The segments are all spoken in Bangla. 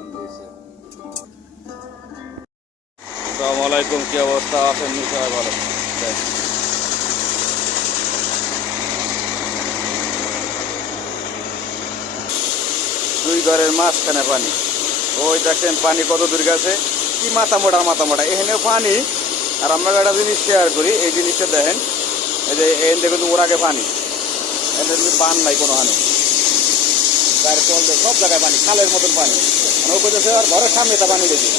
বেতন দিয়েছে। আসসালামু আলাইকুম, কি অবস্থা আছেন? সবাই ভালো? দুই ঘরের মাঝখানে পানি, ওই দেখেন পানি কত দূর গেছে, কি মাথা মোটা এখানে পানি। আর আমরা একটা জিনিস শেয়ার করি, এই জিনিসটা দেখেন, এই যে এখান থেকে কিন্তু ওর আগে পানি, এখানে কিন্তু পান নাই কোনো হানি, গাড়ি চলতে সব জায়গায় পানি, খালের মতন পানি। ও করতেছে আর ঘরের সামনে তা পানি উঠেছে,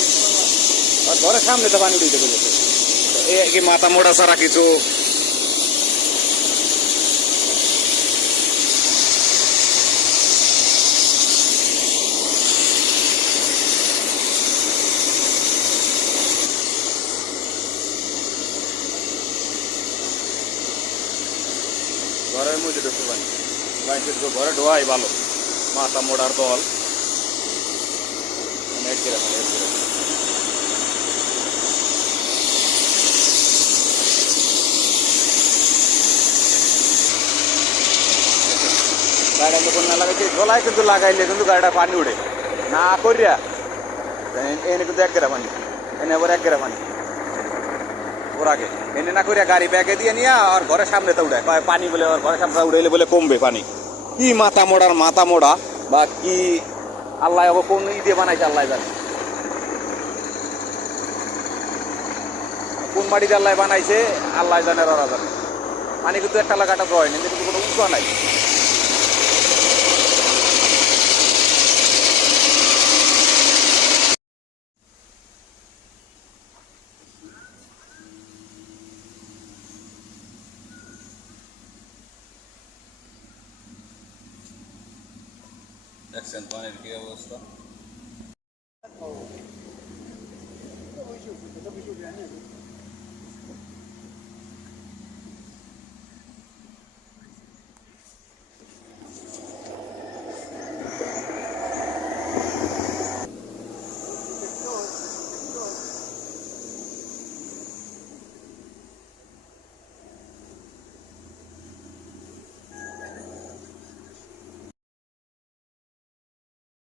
আর ঘরের সামনে তা পানি উঠেছে করতেছে। এ কি মাথা মোটা ছাড়া কিছু? ঘরের মধ্যে ঢুকতে পানি, বাইরে ঘরে ঢোয়াই ভালো, মাথা মোড়ার দল এক গ্রাম এক গ্রাম। গাড়িটা যখন না লাগাইছে গলায় কিন্তু লাগাইলে কিন্তু গাড়িটা পানি উঠে না করিয়া, এনে কিন্তু এক গ্রাম পানি, এনে আবার এক গ্রাম পানি ওর আগে এনে না করিয়া গাড়ি ব্যাগে দিয়ে নিয়ে আর ঘরের সামনে তো উঠায় পানি, বলে আর ঘরের সামনে উঠাইলে বলে কমবে পানি। কি মাথা মোড়া বা কি আল্লাহ কোন ই দিয়ে বানাইছে আল্লাহ জানে, কোন মাটিতে আল্লাহ বানাইছে আল্লাহ জানে, ওরা জানে। পানি কিন্তু একটা লাগাটা হয়নি, কিন্তু কোনো উঁচু নাই। দেখছেন পানির কি অবস্থা।